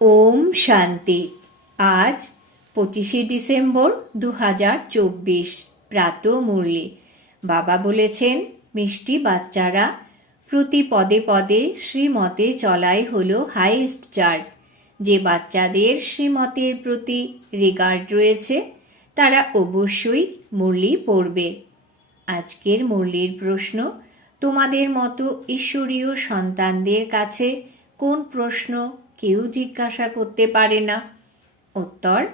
ওম শান্তি। আজ পঁচিশে ডিসেম্বর দু হাজার চব্বিশ, প্রাত মুরলি। বাবা বলেছেন, মিষ্টি বাচ্চারা, প্রতি পদে পদে শ্রীমতে চলাই হলো হাইয়েস্ট চার্ট। যে বাচ্চাদের শ্রীমতের প্রতি রেগার্ড রয়েছে, তারা অবশ্যই মুরলি পড়বে। আজকের মুরলির প্রশ্ন, তোমাদের মতো ঈশ্বরীয় সন্তানদের কাছে কোন প্রশ্ন কেউ জিজ্ঞাসা করতে পারে না। উত্তর,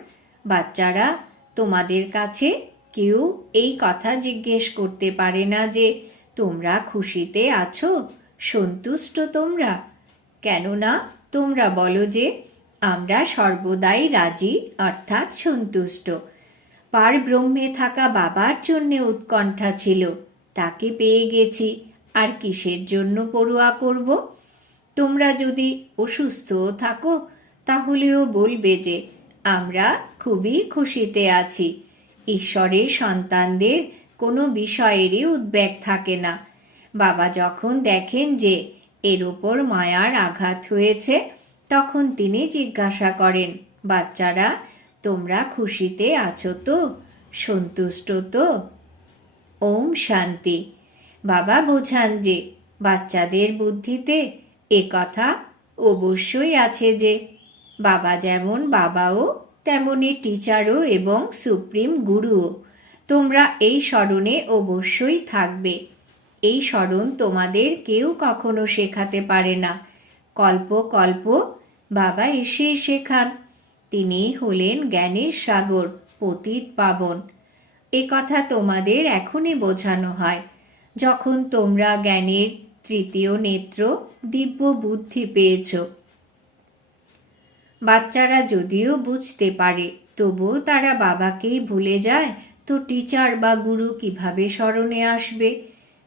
বাচ্চারা, তোমাদের কাছে কেউ এই কথা জিজ্ঞেস করতে পারে না যে, তোমরা খুশিতে আছো? সন্তুষ্ট তোমরা? কেননা, তোমরা বলো যে, আমরা সর্বদাই রাজি, অর্থাৎ সন্তুষ্ট। পার ব্রহ্মে থাকা বাবার জন্যে উৎকণ্ঠা ছিল। তাকে পেয়ে গেছি। আর কিসের জন্য পড়ুয়া করব? তোমরা যদি অসুস্থ থাকো, তাহলেও বলবে যে, আমরা খুবই খুশিতে আছি। ঈশ্বরের সন্তানদের কোনো বিষয়েরই উদ্বেগ থাকে না। বাবা যখন দেখেন যে এর ওপর মায়ার আঘাত হয়েছে, তখন তিনি জিজ্ঞাসা করেন, বাচ্চারা, তোমরা খুশিতে আছো তো? সন্তুষ্ট তো? ওম শান্তি। বাবা বোঝান যে, বাচ্চাদের বুদ্ধিতে এ কথা অবশ্যই আছে যে, বাবা যেমন বাবাও, তেমনি টিচারও এবং সুপ্রিম গুরুও। তোমরা এই স্মরণে অবশ্যই থাকবে। এই স্মরণ তোমাদের কেউ কখনো শেখাতে পারে না। কল্প কল্প, বাবা এসে শেখান। তিনি হলেন জ্ঞানের সাগর, পতিত পাবন। এ কথা তোমাদের এখনই বোঝানো হয়। যখন তোমরা জ্ঞানের তৃতীয় নেত্র দিব্য বুদ্ধি পেয়েছ। বাচ্চারা যদিও বুঝতে পারে, তবুও তারা বাবাকেই ভুলে যায়, তো টিচার বা গুরু কীভাবে স্মরণে আসবে?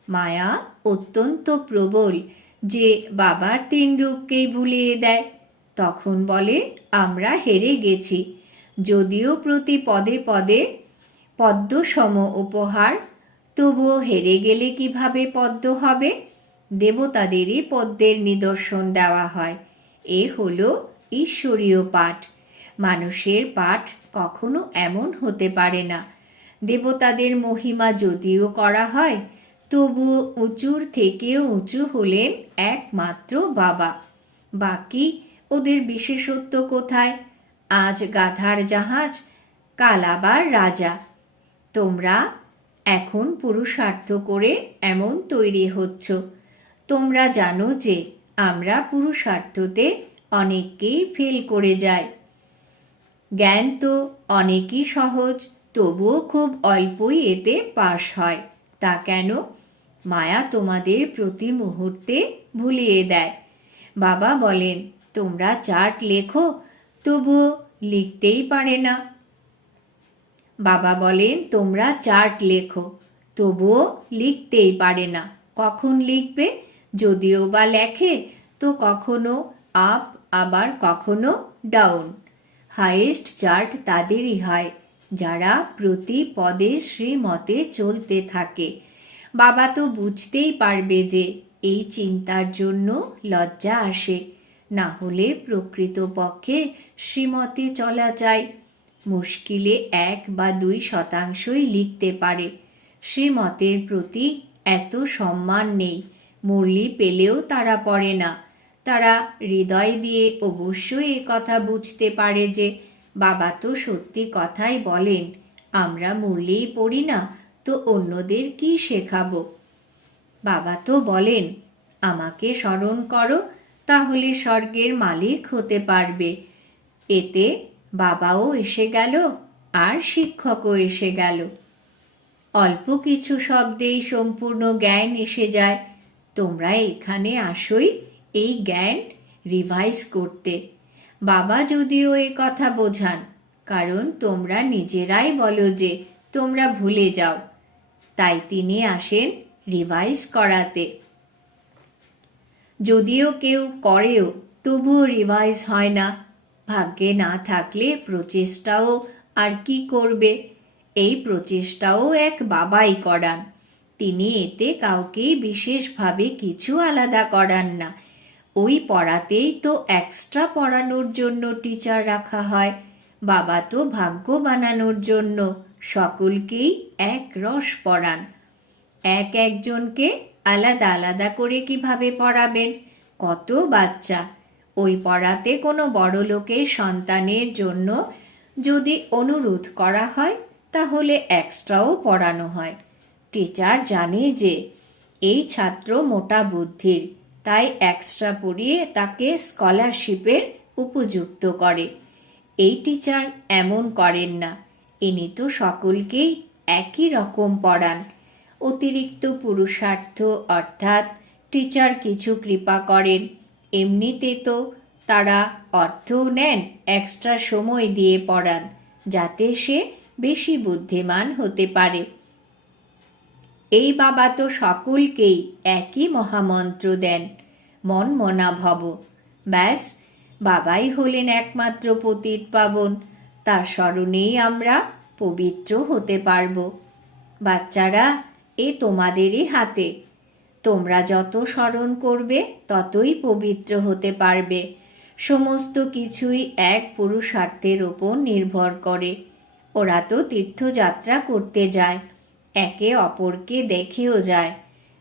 মায়া অত্যন্ত প্রবল, যে বাবার তিন রূপকেই ভুলিয়ে দেয়। তখন বলে, আমরা হেরে গেছি। যদিও প্রতি পদে পদে পদ্মসম উপহার, তবুও হেরে গেলে কীভাবে পদ্ম হবে? দেবতাদেরই পদ্মের নিদর্শন দেওয়া হয়। এ হল ঈশ্বরীয় পাঠ। মানুষের পাঠ কখনো এমন হতে পারে না। দেবতাদের মহিমা যদিও করা হয়, তবু উঁচুর থেকেও উঁচু হলেন একমাত্র বাবা। বাকি ওদের বিশেষত্ব কোথায়? আজ গাধার জাহাজ, কাল আবার রাজা। তোমরা এখন পুরুষার্থ করে এমন তৈরি হচ্ছ। তোমরা জানো যে আমরা পুরুষার্থতে অনেককেই ফেল করে যাই। জ্ঞান তো অনেকই সহজ, তবুও খুব অল্পই এতে পাশ হয়। তা কেন? মায়া তোমাদের প্রতি মুহূর্তে ভুলিয়ে দেয়। বাবা বলেন, তোমরা চার্ট লেখো, তবুও লিখতেই পারে না। বাবা বলেন, তোমরা চার্ট লেখো, তবুও লিখতেই পারে না। কখন লিখবে? যদিও বা লেখে, তো কখনো আপ, আবার কখনো ডাউন। হাইয়েস্ট চার্ট তাদেরই হয়, যারা প্রতি পদে শ্রীমতে চলতে থাকে। বাবা তো বুঝতেই পারবে যে এই চিন্তার জন্য লজ্জা আসে, না হলে প্রকৃতপক্ষে শ্রীমতে চলা চাই মুশকিলে এক বা দুই শতাংশই লিখতে পারে। শ্রীমতের প্রতি এত সম্মান নেই। মুরলি পেলেও তারা পড়ে না। তারা হৃদয় দিয়ে অবশ্যই এ কথা বুঝতে পারে যে, বাবা তো সত্যি কথাই বলেন, আমরা মুরলিই পড়ি না, তো অন্যদের কি শেখাবো? বাবা তো বলেন, আমাকে স্মরণ করো, তাহলে স্বর্গের মালিক হতে পারবে। এতে বাবাও এসে গেল, আর শিক্ষকও এসে গেল। অল্প কিছু শব্দেই সম্পূর্ণ জ্ঞান এসে যায়। তোমরা এখানে আসোই এই জ্ঞান রিভাইজ করতে। বাবা যদিও এ কথা বোঝান, কারণ তোমরা নিজেরাই বলো যে তোমরা ভুলে যাও। তাই তিনি আসেন রিভাইজ করাতে। যদিও কেউ করেও তবুও রিভাইজ হয় না। ভাগ্যে না থাকলে প্রচেষ্টাও আর কি করবে? এই প্রচেষ্টাও এক বাবাই করান। তিনি এতে কাউকেই বিশেষভাবে কিছু আলাদা করান না। ওই পড়াতেই তো এক্সট্রা পড়ানোর জন্য টিচার রাখা হয়। বাবা তো ভাগ্য বানানোর জন্য সকলকেই এক রস পড়ান। এক একজনকে আলাদা আলাদা করে কীভাবে পড়াবেন? কত বাচ্চা। ওই পড়াতে কোনো বড় লোকের সন্তানের জন্য যদি অনুরোধ করা হয়, তাহলে এক্সট্রাও পড়ানো হয়। টিচার জানে যে এই ছাত্র মোটা বুদ্ধির, তাই এক্সট্রা পড়িয়ে তাকে স্কলারশিপের উপযুক্ত করে। এই টিচার এমন করেন না। ইনি তো সকলকেই একই রকম পড়ান। অতিরিক্ত পুরুষার্থ অর্থাৎ টিচার কিছু কৃপা করেন। এমনিতে তো তারা অর্থও নেন এক্সট্রা সময় দিয়ে পড়ান, যাতে সে বেশি বুদ্ধিমান হতে পারে। এই বাবা তো সকলকেই একই মহামন্ত্র দেন। মন মনা ভব। ব্যাস, বাবাই হলেন একমাত্র পতিত পাবন। তার স্মরণেই আমরা পবিত্র হতে পারব। বাচ্চারা, এ তোমাদেরই হাতে। তোমরা যত স্মরণ করবে, ততই পবিত্র হতে পারবে। সমস্ত কিছুই এক পুরুষার্থের ওপর নির্ভর করে। ওরা তো তীর্থযাত্রা করতে যায়। একে অপরকে দেখেও যায়।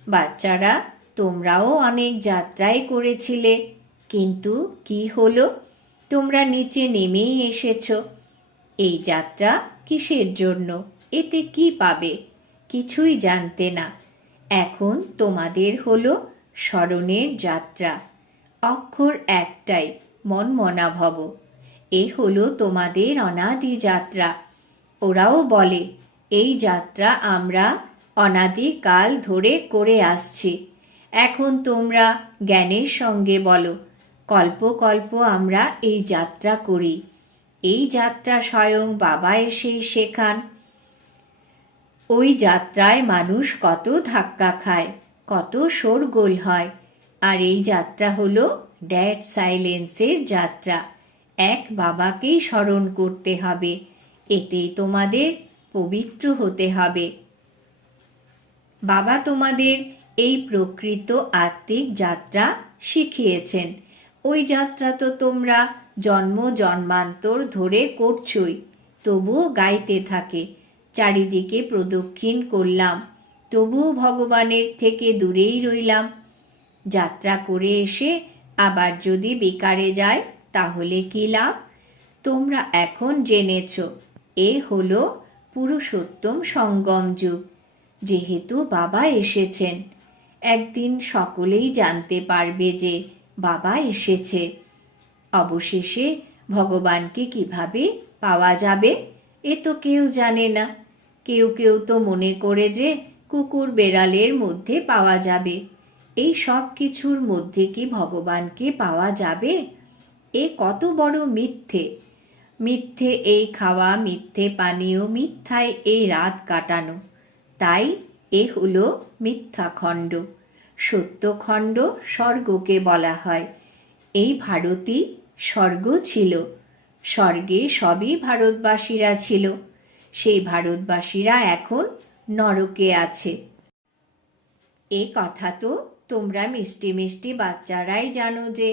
বাচ্চারা, তোমরাও অনেক যাত্রাই করেছিলে, কিন্তু কি হলো? তোমরা নিচে নেমেই এসেছ। এই যাত্রা কিসের জন্য? এতে কি পাবে? কিছুই জানতে না। এখন তোমাদের হলো স্মরণের যাত্রা। অক্ষর একটাই মন মনা ভব এ হলো তোমাদের অনাদি যাত্রা। ওরাও বলে এই যাত্রা আমরা অনাদিকাল ধরে করে আসছি। এখন তোমরা জ্ঞানের সঙ্গে বলো, কল্প কল্প আমরা এই যাত্রা করি। এই যাত্রা স্বয়ং বাবা এসেই শেখান। ওই যাত্রায় মানুষ কত ধাক্কা খায়, কত শোরগোল হয়। আর এই যাত্রা হলো ড্যাড সাইলেন্সের যাত্রা। এক বাবাকেই স্মরণ করতে হবে। এতেই তোমাদের পবিত্র হতে হবে। বাবা তোমাদের এই প্রকৃত আত্মিক যাত্রা শিখিয়েছেন। ওই যাত্রা তো তোমরা জন্ম জন্মান্তর ধরে করছই, তবুও গাইতে থাকে। চারিদিকে প্রদক্ষিণ করলাম, তবুও ভগবানের থেকে দূরেই রইলাম। যাত্রা করে এসে আবার যদি বেকারে যায়, তাহলে কি লাভ? তোমরা এখন জেনেছ, এ হলো পুরুষোত্তম সঙ্গম যুগ। যেহেতু বাবা এসেছেন, একদিন সকলেই জানতে পারবে যে বাবা এসেছে। অবশেষে ভগবানকে কীভাবে পাওয়া যাবে, এ তো কেউ জানে না। কেউ কেউ তো মনে করে যে কুকুর বেড়ালের মধ্যে পাওয়া যাবে। এই সব কিছুর মধ্যে কি ভগবানকে পাওয়া যাবে? এ কত বড় মিথ্যে। মিথ্যে এই খাওয়া, মিথ্যে পানীয়, মিথ্যায় এই রাত কাটানো। তাই এ হলো মিথ্যাখণ্ড সত্যখণ্ড স্বর্গকে বলা হয়। এই ভারতই স্বর্গ ছিল। স্বর্গে সবই ভারতবাসীরা ছিল। সেই ভারতবাসীরা এখন নরকে আছে। এ কথা তো তোমরা মিষ্টি মিষ্টি বাচ্চারাই জানো যে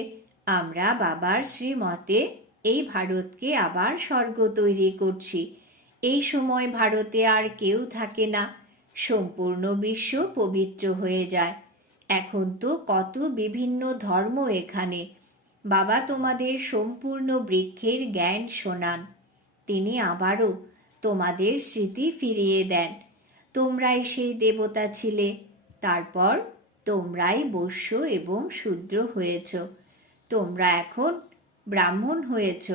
আমরা বাবার শ্রীমতে এই ভারতকে আবার স্বর্গ তৈরি করছি। এই সময় ভারতে আর কেউ থাকে না। সম্পূর্ণ বিশ্ব পবিত্র হয়ে যায়। এখন তো কত বিভিন্ন ধর্ম এখানে। বাবা তোমাদের সম্পূর্ণ বৃক্ষের জ্ঞান শোনান। তিনি আবারও তোমাদের স্মৃতি ফিরিয়ে দেন। তোমরাই সেই দেবতা ছিলে। তারপর তোমরাই বৈশ্য এবং শূদ্র হয়েছ। তোমরা এখন ব্রাহ্মণ হয়েছ।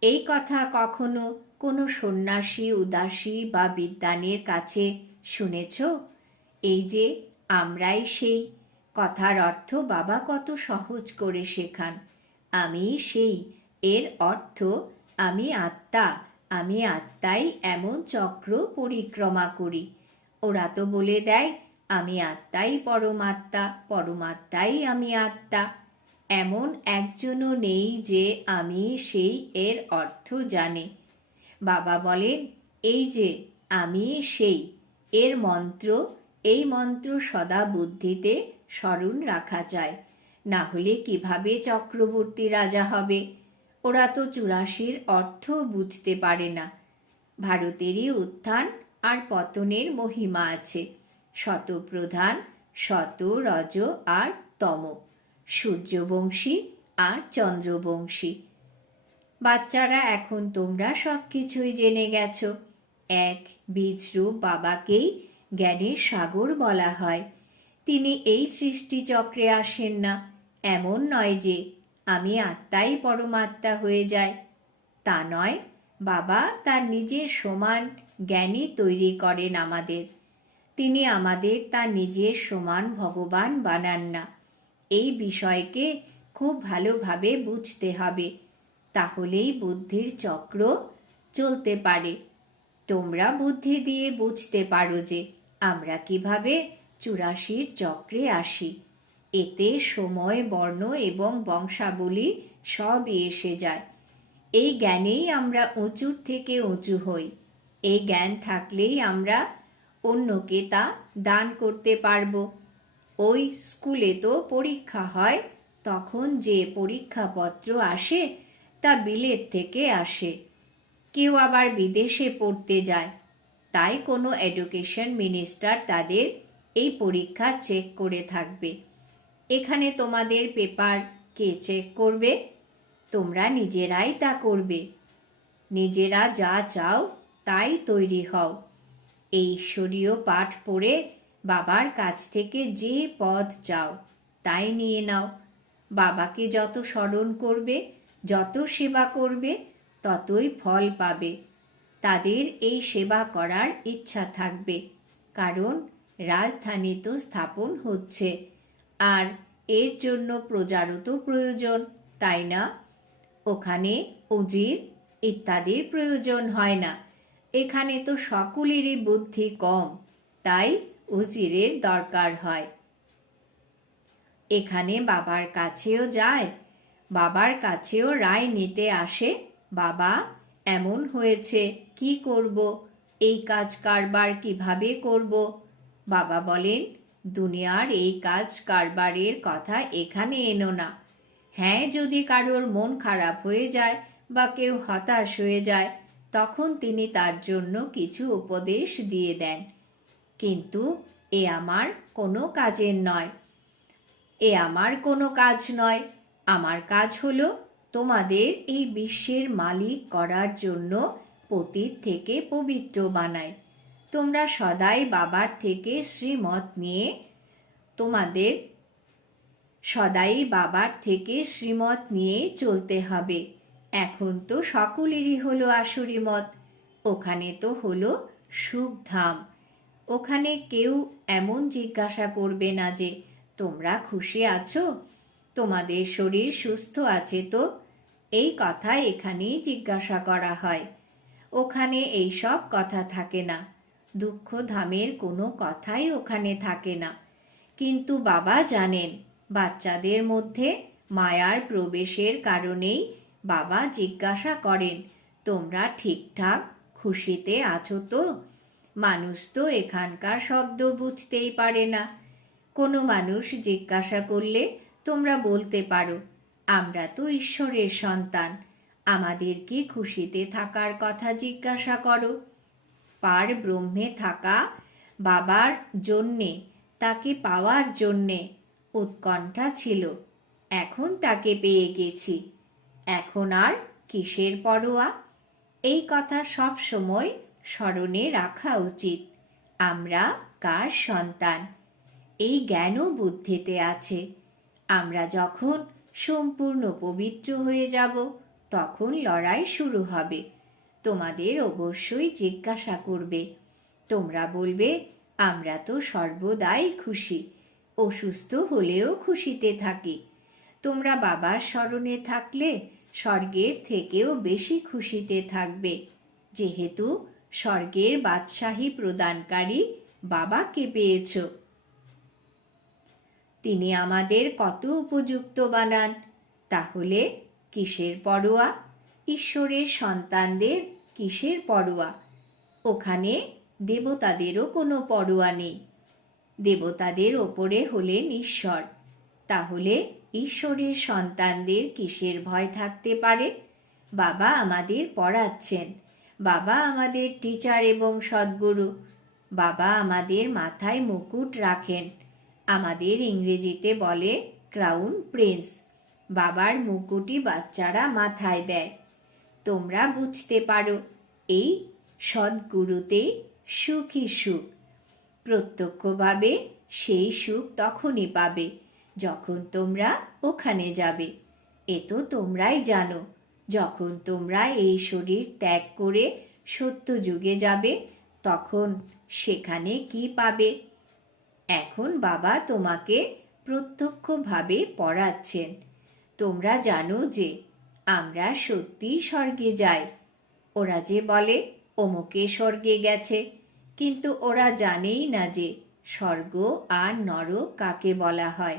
এই কথা কখনো কোনো সন্ন্যাসী, উদাসী বা বিদ্বানের কাছে শুনেছ? এই যে, আমরাই সেই। কথার অর্থ বাবা কত সহজ করে শেখান। আমি সেই। এর অর্থ, আমি আত্মা। আমি আত্মাই এমন চক্র পরিক্রমা করি। ওরা তো বলে দেয়, আমি আত্মাই পরমাত্মা, পরমাত্মাই আমি আত্মা। এমন একজনও নেই যে আমি সেই এর অর্থ জানে। বাবা বলেন, এই যে, আমি সেই। এর মন্ত্র, এই মন্ত্র সদা বুদ্ধিতে স্মরণ রাখা যায়। না হলে কীভাবে চক্রবর্তী রাজা হবে? ওরা তো চুরাশির অর্থ বুঝতে পারে না। ভারতেরই উত্থান আর পতনের মহিমা আছে। শতপ্রধান শত রজ আর তম। সূর্যবংশী আর চন্দ্রবংশী। বাচ্চারা, এখন তোমরা সব কিছুই জেনে গেছো। এক বীজরূপ বাবাকেই জ্ঞানের সাগর বলা হয়। তিনি এই সৃষ্টিচক্রে আসেন না। এমন নয় যে, আমি আত্মাই পরমাত্মা হয়ে যায় তা নয়, বাবা তার নিজের সমান জ্ঞানী তৈরি করেন আমাদের। তিনি আমাদের তার নিজের সমান ভগবান বানান না। এই বিষয়কে খুব ভালোভাবে বুঝতে হবে। তাহলেই বুদ্ধির চক্র চলতে পারে। তোমরা বুদ্ধি দিয়ে বুঝতে পারো যে আমরা কীভাবে চুরাশির চক্রে আসি। এতে সময়, বর্ণ এবং বংশাবলী সবই এসে যায়। এই জ্ঞানেই আমরা উঁচুর থেকে উঁচু হই। এই জ্ঞান থাকলেই আমরা অন্যকে তা দান করতে পারব। ওই স্কুলে তো পরীক্ষা হয়, তখন যে পরীক্ষাপত্র আসে তা বিলেত থেকে আসে। কেউ আবার বিদেশে পড়তে যায়। তাই কোনো এডুকেশন মিনিস্টার তাদের এই পরীক্ষা চেক করে থাকবে। এখানে তোমাদের পেপার কে চেক করবে? তোমরা নিজেরাই তা করবে। নিজেরা যা চাও তাই তৈরি হও। এই ঈশ্বরীয় পাঠ পড়ে বাবার কাছ থেকে যে পদ চাও, তাই নিয়ে নাও। বাবাকে যত স্মরণ করবে, যত সেবা করবে, ততই ফল পাবে। তাদের এই সেবা করার ইচ্ছা থাকবে, কারণ রাজধানী তো স্থাপন হচ্ছে। আর এর জন্য প্রজারও তো প্রয়োজন, তাই না? ওখানে উজির ইত্যাদির প্রয়োজন হয় না। এখানে তো সকলেরই বুদ্ধি কম, তাই উজিরের দরকার হয়। এখানে বাবার কাছেও যায়, বাবার কাছেও রায় নিতে আসে, বাবা, এমন হয়েছে, কি করব? এই কাজ কারবার কীভাবে করব? বাবা বলেন, দুনিয়ার এই কাজ কারবারের কথা এখানে এনো না। হ্যাঁ যদি কারোর মন খারাপ হয়ে যায় বা কেউ হতাশ হয়ে যায়, তখন তিনি তার জন্য কিছু উপদেশ দিয়ে দেন। কিন্তু এ আমার কোনো কাজের নয়। এ আমার কোনো কাজ নয়। আমার কাজ হলো তোমাদের এই বিশ্বের মালিক করার জন্য পতীত থেকে পবিত্র বানায়। তোমরা সদাই বাবার থেকে শ্রীমত নিয়ে তোমাদের সদাই বাবার থেকে শ্রীমত নিয়ে চলতে হবে। এখন তো সকলেরই হলো আসরি মত। ওখানে তো হলো সুখধাম। ওখানে কেউ এমন জিজ্ঞাসা করবে না যে, তোমরা খুশি আছো? তোমাদের শরীর সুস্থ আছে তো? এই কথা এখানেই জিজ্ঞাসা করা হয়। ওখানে এই সব কথা থাকে না। দুঃখ ধামের কোনো কথাই ওখানে থাকে না। কিন্তু বাবা জানেন, বাচ্চাদের মধ্যে মায়ার প্রবেশের কারণেই বাবা জিজ্ঞাসা করেন, তোমরা ঠিকঠাক খুশিতে আছো তো? মানুষ তো এখানকার শব্দ বুঝতেই পারে না। কোনো মানুষ জিজ্ঞাসা করলে তোমরা বলতে পারো, আমরা তো ঈশ্বরের সন্তান, আমাদের কি খুশিতে থাকার কথা জিজ্ঞাসা করো? পার ব্রহ্মে থাকা বাবার জন্যে, তাকে পাওয়ার জন্যে উৎকণ্ঠা ছিল। এখন তাকে পেয়ে গেছি। এখন আর কিসের পরোয়া? এই কথা সব সময় স্মরণে রাখা উচিত। আমরা কার সন্তান? এই জ্ঞানও বুদ্ধিতে আছে। আমরা যখন সম্পূর্ণ পবিত্র হয়ে যাব, তখন লড়াই শুরু হবে। তোমাদের অবশ্যই জিজ্ঞাসা করবে। তোমরা বলবে, আমরা তো সর্বদাই খুশি। অসুস্থ হলেও খুশিতে থাকি। তোমরা বাবার স্মরণে থাকলে স্বর্গের থেকেও বেশি খুশিতে থাকবে। যেহেতু স্বর্গের বাদশাহী প্রদানকারী বাবাকে পেয়েছ। তিনি আমাদের কত উপযুক্ত বানান। তাহলে কিসের পরোয়া? ঈশ্বরের সন্তানদের কিসের পরোয়া? ওখানে দেবতাদেরও কোনো পরোয়া নেই। দেবতাদের ওপরে হলেন ঈশ্বর। তাহলে ঈশ্বরের সন্তানদের কিসের ভয় থাকতে পারে? বাবা আমাদের পড়াচ্ছেন। বাবা আমাদের টিচার এবং সদ্গুরু। বাবা আমাদের মাথায় মুকুট রাখেন। আমাদের ইংরেজিতে বলে ক্রাউন প্রিন্স বাবার মুকুটই বাচ্চারা মাথায় দেয়। তোমরা বুঝতে পারো, এই সদ্গুরুতে সুখী সুখ। প্রত্যক্ষভাবে সেই সুখ তখনই পাবে, যখন তোমরা ওখানে যাবে। এ তো তোমরাই জানো। যখন তোমরা এই শরীর ত্যাগ করে সত্য যুগে যাবে, তখন সেখানে কি পাবে? এখন বাবা তোমাকে প্রত্যক্ষভাবে পড়াচ্ছেন। তোমরা জানো যে আমরা সত্যি স্বর্গে যাই। ওরা যে বলে, অমুকে স্বর্গে গেছে। কিন্তু ওরা জানেই না যে স্বর্গ আর নরক কাকে বলা হয়।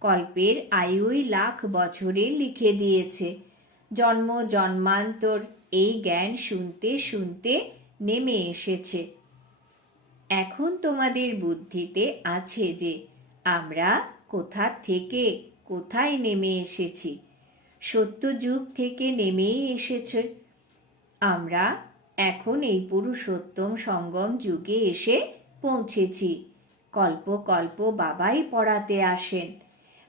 কল্পের আয়ুই লাখ বছরে লিখে দিয়েছে। জন্ম, জন্মান্তর, এই জ্ঞান শুনতে শুনতে নেমে এসেছে। এখন তোমাদের বুদ্ধিতে আছে যে, আমরা কোথা থেকে, কোথায় নেমে এসেছি? সত্য যুগ থেকে নেমেই এসেছে। আমরা এখন এই পুরুষোত্তম সঙ্গম যুগে এসে পৌঁছেছি। কল্প কল্প বাবাই পড়াতে আসেন।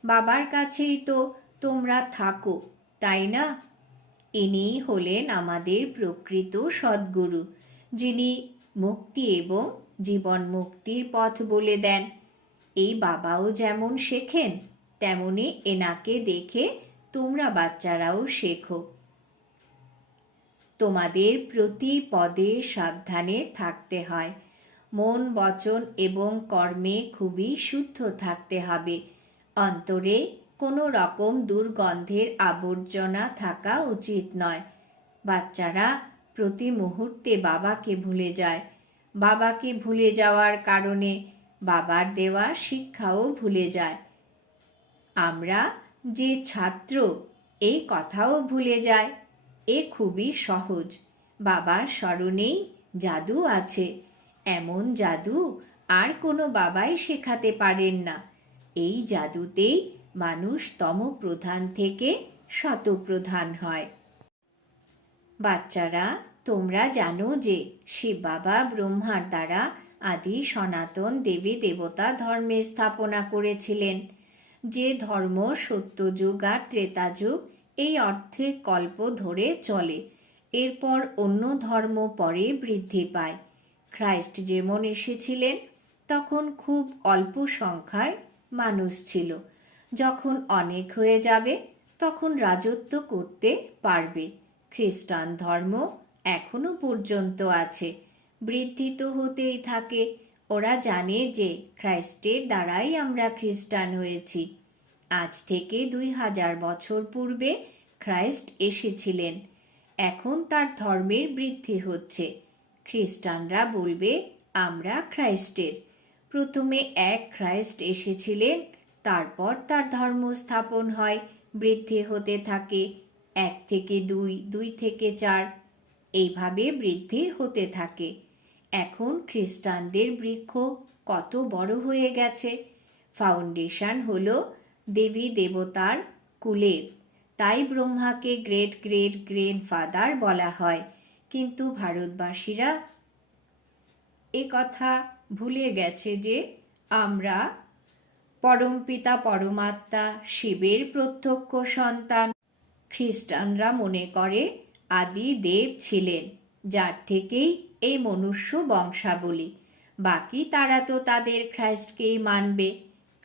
বাবার কাছেই তো তোমরা থাকো, তাই না? ইনি হলেন আমাদের প্রকৃত সদ্গুরু, যিনি মুক্তি এবং জীবন মুক্তির পথ বলে দেন। এই বাবাও যেমন শেখেন, তেমনি এনাকে দেখে তোমরা বাচ্চারাও শেখো। তোমাদের প্রতি পদে সাবধানে থাকতে হয়। মন, বচন এবং কর্মে খুবই শুদ্ধ থাকতে হবে। অন্তরে কোনো রকম দুর্গন্ধের আবর্জনা থাকা উচিত নয়। বাচ্চারা প্রতি মুহূর্তে বাবাকে ভুলে যায়। বাবাকে ভুলে যাওয়ার কারণে বাবার দেওয়া শিক্ষাও ভুলে যায়। আমরা যে ছাত্র, এই কথাও ভুলে যায়। এ খুবই সহজ। বাবার স্মরণেই জাদু আছে। এমন জাদু আর কোনো বাবাই শেখাতে পারেন না। এই জাদুতেই মানুষ তম প্রধান থেকে শতপ্রধান হয়। বাচ্চারা, তোমরা জানো যে শিব বাবা ব্রহ্মার দ্বারা আদি সনাতন দেবী দেবতা ধর্মের স্থাপনা করেছিলেন। যে ধর্ম সত্যযুগ আর ত্রেতাযুগ এই অর্থে কল্প ধরে চলে, এরপর অন্য ধর্ম পরে বৃদ্ধি পায়। খ্রাইস্ট যেমন এসেছিলেন, তখন খুব অল্প সংখ্যায় মানুষ ছিল। যখন অনেক হয়ে যাবে, তখন রাজত্ব করতে পারবে। খ্রিস্টান ধর্ম এখনও পর্যন্ত আছে। বৃদ্ধি তো হতেই থাকে। ওরা জানে যে খ্রাইস্টের দ্বারাই আমরা খ্রিস্টান হয়েছি। আজ থেকে দুই হাজার বছর পূর্বে খ্রাইস্ট এসেছিলেন। এখন তার ধর্মের বৃদ্ধি হচ্ছে। খ্রিস্টানরা বলবে, আমরা খ্রাইস্টের। প্রথমে এক খ্রাইস্ট এসেছিলেন তারপর তার ধর্ম স্থাপন হয়। বৃদ্ধি হতে থাকে এক থেকে দুই দুই থেকে চার। এইভাবে বৃদ্ধি হতে থাকে। এখন খ্রিস্টানদের বৃক্ষ কত বড় হয়ে গেছে। ফাউন্ডেশন হল দেবী দেবতার কুলের। তাই ব্রহ্মাকে গ্রেট গ্রেট গ্রেট ফাদার বলা হয়। কিন্তু ভারতবাসীরা এ কথা ভুলে গেছে যে আমরা পরমপিতা পরমাত্মা, শিবের প্রত্যক্ষ সন্তান। খ্রিস্টানরা মনে করে আদি দেব ছিলেন, যার থেকেই এই মনুষ্য বংশাবলী। বাকি তারা তো তাদের খ্রাইস্টকেই মানবে,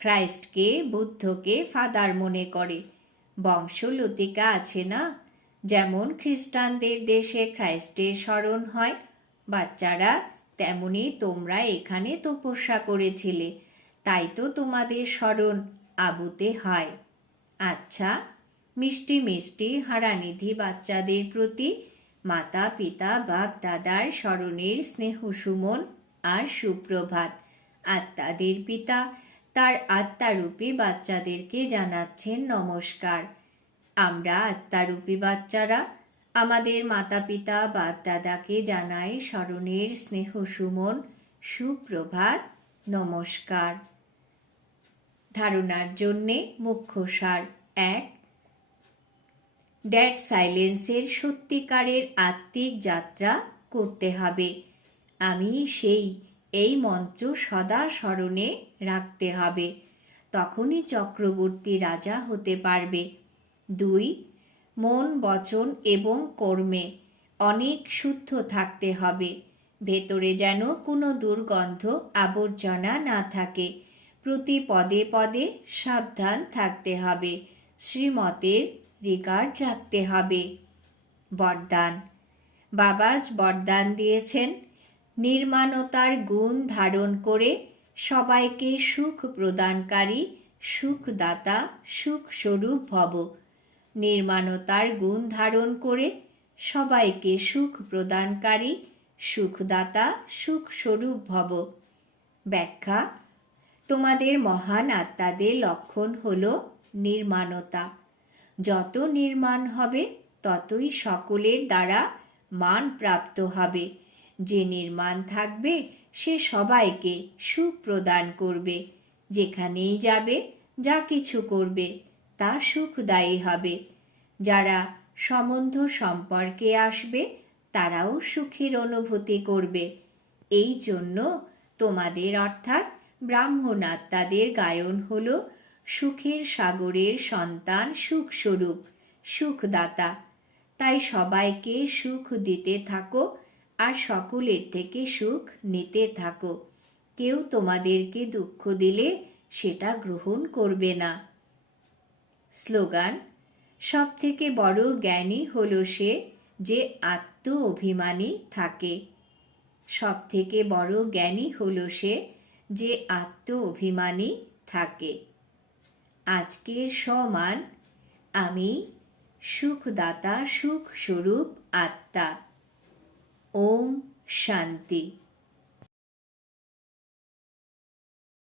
খ্রাইস্টকে বুদ্ধকে ফাদার মনে করে। বংশলতিকা আছে না? যেমন খ্রিস্টানদের দেশে খ্রাইস্টের স্মরণ হয়, বাচ্চারা তেমনি তোমরা এখানে তপস্যা করেছিলে। তাই তো তোমাদের স্মরণ আবুতে হয়। আচ্ছা মিষ্টি মিষ্টি হারানিধি বাচ্চাদের প্রতি মাতা, পিতা, বাপ, দাদার স্মরণের স্নেহ সুমন আর সুপ্রভাত। আত্মাদের পিতা, তার আত্মারূপী বাচ্চাদেরকে জানাচ্ছেন নমস্কার। আমরা আত্মারূপী বাচ্চারা আমাদের মাতা, পিতা, বাপ, দাদাকে জানাই স্মরণের স্নেহ সুমন, সুপ্রভাত, নমস্কার। ধারণার জন্যে মুখ্য সার এক। ড্যাড সাইলেন্সের সত্যিকারের আত্মিক যাত্রা করতে হবে। আমি সেই, এই মন্ত্র সদা স্মরণে রাখতে হবে। তখনই চক্রবর্তী রাজা হতে পারবে। দুই, মন, বচন এবং কর্মে অনেক শুদ্ধ থাকতে হবে। ভেতরে যেন কোনো দুর্গন্ধ, আবর্জনা না থাকে। প্রতি পদে পদে সাবধান থাকতে হবে। শ্রীমতের রিগার্ড রাখতে হবে। বরদান। বাবাজ বরদান দিয়েছেন। নির্মাণতার গুণ ধারণ করে সবাইকে সুখ প্রদানকারী, সুখদাতা সুখ স্বরূপ ভব নির্মাণতার গুণ ধারণ করে সবাইকে সুখ প্রদানকারী, সুখদাতা সুখ স্বরূপ ভব ব্যাখ্যা তোমাদের মহান আত্মাদের লক্ষণ হল নির্মাণতা। যত নির্মাণ হবে, ততই সকলের দ্বারা মান প্রাপ্ত হবে। যে নির্মাণ থাকবে, সে সবাইকে সুখ প্রদান করবে। যেখানেই যাবে, যা কিছু করবে, তা সুখদায়ী হবে। যারা সম্বন্ধ সম্পর্কে আসবে, তারাও সুখের অনুভূতি করবে। এই জন্য তোমাদের অর্থাৎ ব্রাহ্মণ আত্মাদের গায়ন হল, সুখের সাগরের সন্তান সুখস্বরূপ, সুখদাতা। তাই সবাইকে সুখ দিতে থাকো আর সকলের থেকে সুখ নিতে থাকো। কেউ তোমাদেরকে দুঃখ দিলে সেটা গ্রহণ করবে না। স্লোগান সব থেকে বড় জ্ঞানী হল সে যে আত্ম অভিমানী থাকে। সব থেকে বড় জ্ঞানী হল সে যে আত্ম অভিমানী থাকে। আজকের সমান আমি সুখদাতা সুখস্বরূপ আত্মা। ওম শান্তি।